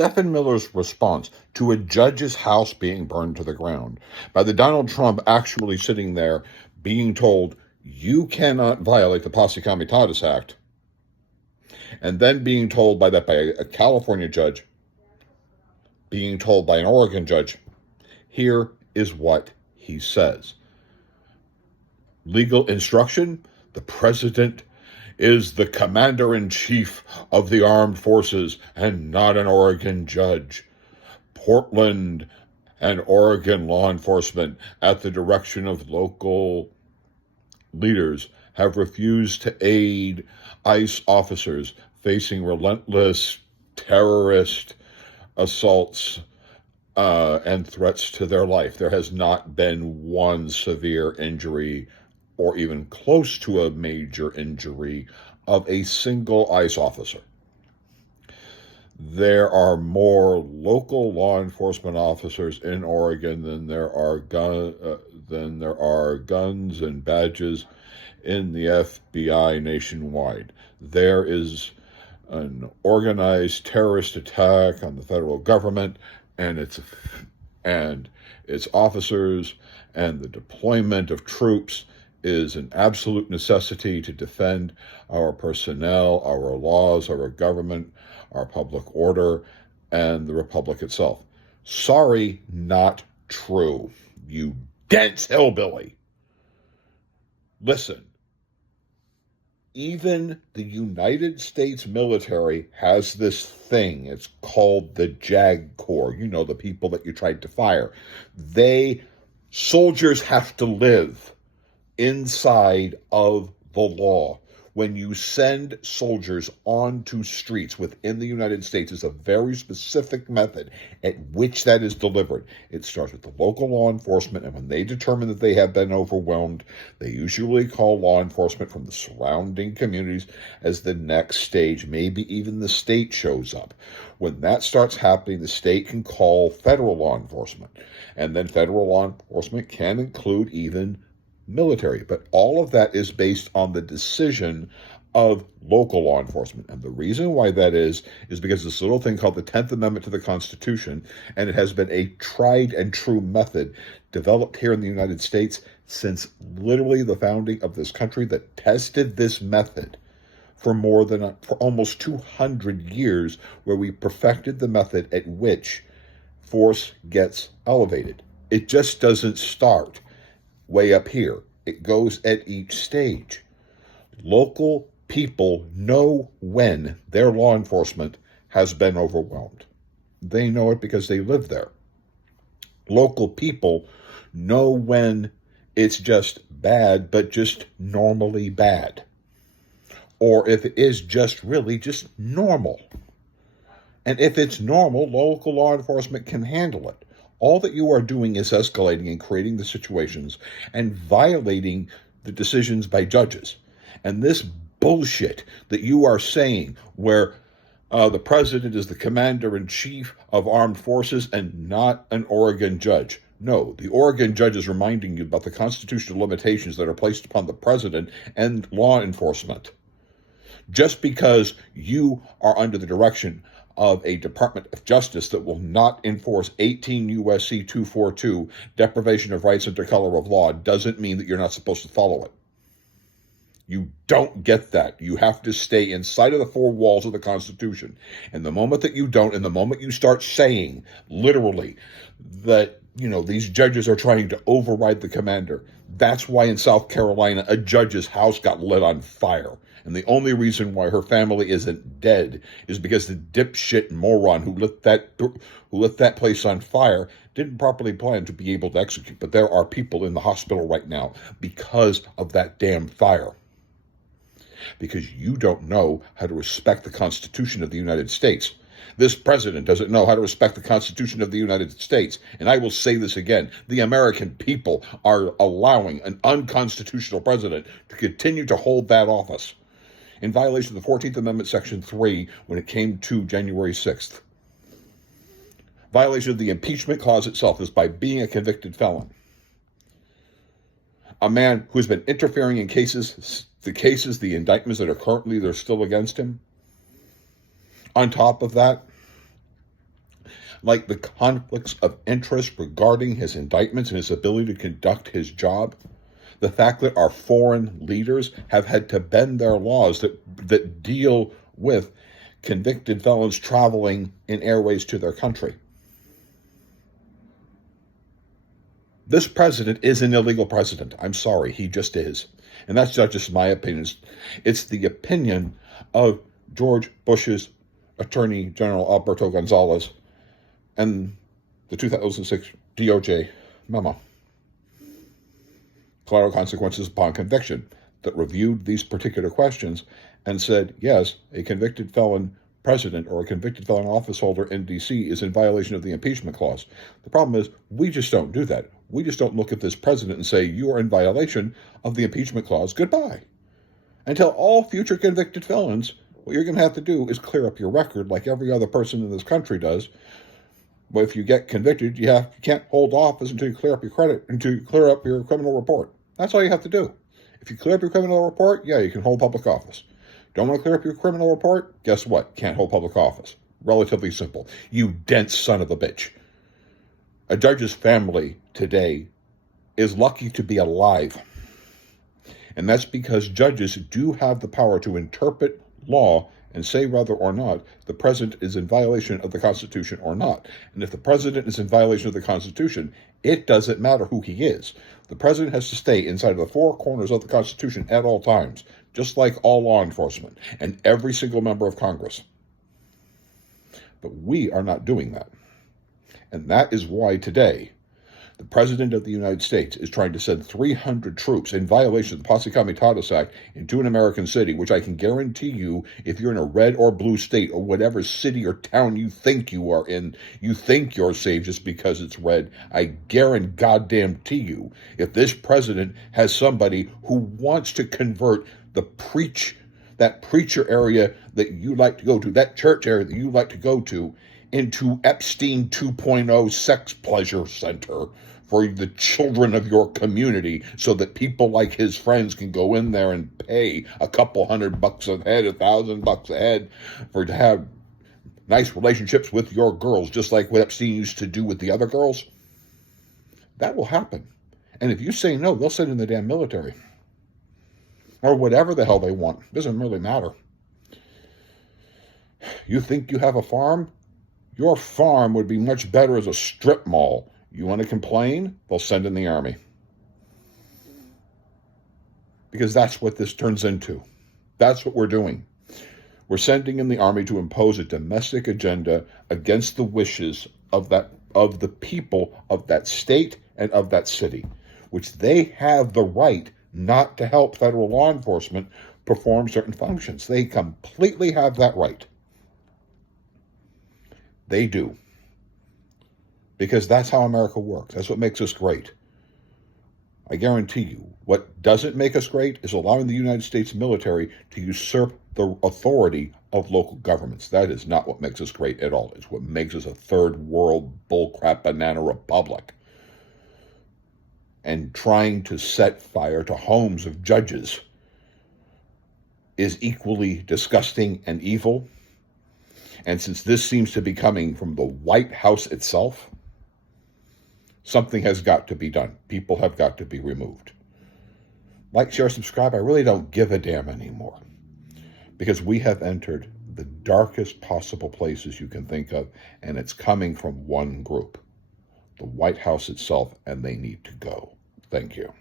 Stephen Miller's response to a judge's house being burned to the ground by the Donald Trump actually sitting there being told, you cannot violate the Posse Comitatus Act, and then being told by a California judge, being told by an Oregon judge, here is what he says. Legal instruction: the president is the commander-in-chief of the armed forces and not an Oregon judge. Portland and Oregon law enforcement, at the direction of local leaders, have refused to aid ICE officers facing relentless terrorist assaults and threats to their life. There has not been one severe injury or even close to a major injury of a single ICE officer. There are more local law enforcement officers in Oregon than there are guns and badges in the FBI nationwide. There is an organized terrorist attack on the federal government and its officers, and the deployment of troops is an absolute necessity to defend our personnel, our laws, our government, our public order, and the republic itself. Sorry, not true, you dense hillbilly. Listen, even the United States military has this thing. It's called the JAG Corps. You know, the people that you tried to fire. Soldiers have to live inside of the law. When you send soldiers onto streets within the United States, is a very specific method at which that is delivered. It starts with the local law enforcement, and when they determine that they have been overwhelmed, they usually call law enforcement from the surrounding communities as the next stage. Maybe even the state shows up. When that starts happening, the state can call federal law enforcement, and then federal law enforcement can include even military. But all of that is based on the decision of local law enforcement. And the reason why that is because this little thing called the 10th Amendment to the Constitution, and it has been a tried and true method developed here in the United States since literally the founding of this country, that tested this method for almost 200 years, where we perfected the method at which force gets elevated. It just doesn't start way up here. It goes at each stage. Local people know when their law enforcement has been overwhelmed. They know it because they live there. Local people know when it's just bad, but just normally bad. Or if it is just really just normal. And if it's normal, local law enforcement can handle it. All that you are doing is escalating and creating the situations and violating the decisions by judges. And this bullshit that you are saying, where the president is the commander-in-chief of armed forces and not an Oregon judge. No, the Oregon judge is reminding you about the constitutional limitations that are placed upon the president and law enforcement. Just because you are under the direction of a Department of Justice that will not enforce 18 U.S.C. 242, deprivation of rights under color of law, doesn't mean that you're not supposed to follow it. You don't get that. You have to stay inside of the four walls of the Constitution. And the moment that you don't, and the moment you start saying, literally, that, these judges are trying to override the commander, that's why in South Carolina, a judge's house got lit on fire. And the only reason why her family isn't dead is because the dipshit moron who lit that place on fire didn't properly plan to be able to execute. But there are people in the hospital right now because of that damn fire. Because you don't know how to respect the Constitution of the United States. This president doesn't know how to respect the Constitution of the United States. And I will say this again. The American people are allowing an unconstitutional president to continue to hold that office in violation of the 14th Amendment, Section 3, when it came to January 6th. Violation of the impeachment clause itself is by being a convicted felon. A man who's been interfering in the indictments that are currently, they're still against him. On top of that, like the conflicts of interest regarding his indictments and his ability to conduct his job, the fact that our foreign leaders have had to bend their laws that deal with convicted felons traveling in airways to their country. This president is an illegal president. I'm sorry, he just is. And that's not just my opinion. It's the opinion of George Bush's Attorney General Alberto Gonzales and the 2006 DOJ memo, Collateral Consequences Upon Conviction, that reviewed these particular questions and said, yes, a convicted felon president or a convicted felon office holder in D.C. is in violation of the impeachment clause. The problem is we just don't do that. We just don't look at this president and say, you are in violation of the impeachment clause. Goodbye. Until all future convicted felons, what you're going to have to do is clear up your record like every other person in this country does. But if you get convicted, you can't hold office until you clear up your credit, until you clear up your criminal report. That's all you have to do. If you clear up your criminal report, yeah, you can hold public office. Don't want to clear up your criminal report? Guess what? Can't hold public office. Relatively simple. You dense son of a bitch. A judge's family today is lucky to be alive. And that's because judges do have the power to interpret law and say whether or not the president is in violation of the Constitution or not. And if the president is in violation of the Constitution, it doesn't matter who he is. The president has to stay inside of the four corners of the Constitution at all times, just like all law enforcement and every single member of Congress. But we are not doing that. And that is why today, the President of the United States is trying to send 300 troops in violation of the Posse Comitatus Act into an American city, which I can guarantee you, if you're in a red or blue state or whatever city or town you think you are in, you think you're safe just because it's red. I guarantee you, if this president has somebody who wants to convert that preacher area that you like to go to, that church area that you like to go to, into Epstein 2.0 sex pleasure center for the children of your community so that people like his friends can go in there and pay a couple $100 a head, $1,000 a head to have nice relationships with your girls, just like what Epstein used to do with the other girls. That will happen. And if you say no, they'll send in the damn military. Or whatever the hell they want. Doesn't really matter. You think you have a farm? Your farm would be much better as a strip mall. You want to complain? They'll send in the army. Because that's what this turns into. That's what we're doing. We're sending in the army to impose a domestic agenda against the wishes of the people of that state and of that city, which they have the right not to help federal law enforcement perform certain functions. They completely have that right. They do. Because that's how America works. That's what makes us great. I guarantee you, what doesn't make us great is allowing the United States military to usurp the authority of local governments. That is not what makes us great at all. It's what makes us a third world bullcrap banana republic. And trying to set fire to homes of judges is equally disgusting and evil. And since this seems to be coming from the White House itself, something has got to be done. People have got to be removed. Like, share, subscribe. I really don't give a damn anymore. Because we have entered the darkest possible places you can think of, and it's coming from one group, the White House itself, and they need to go. Thank you.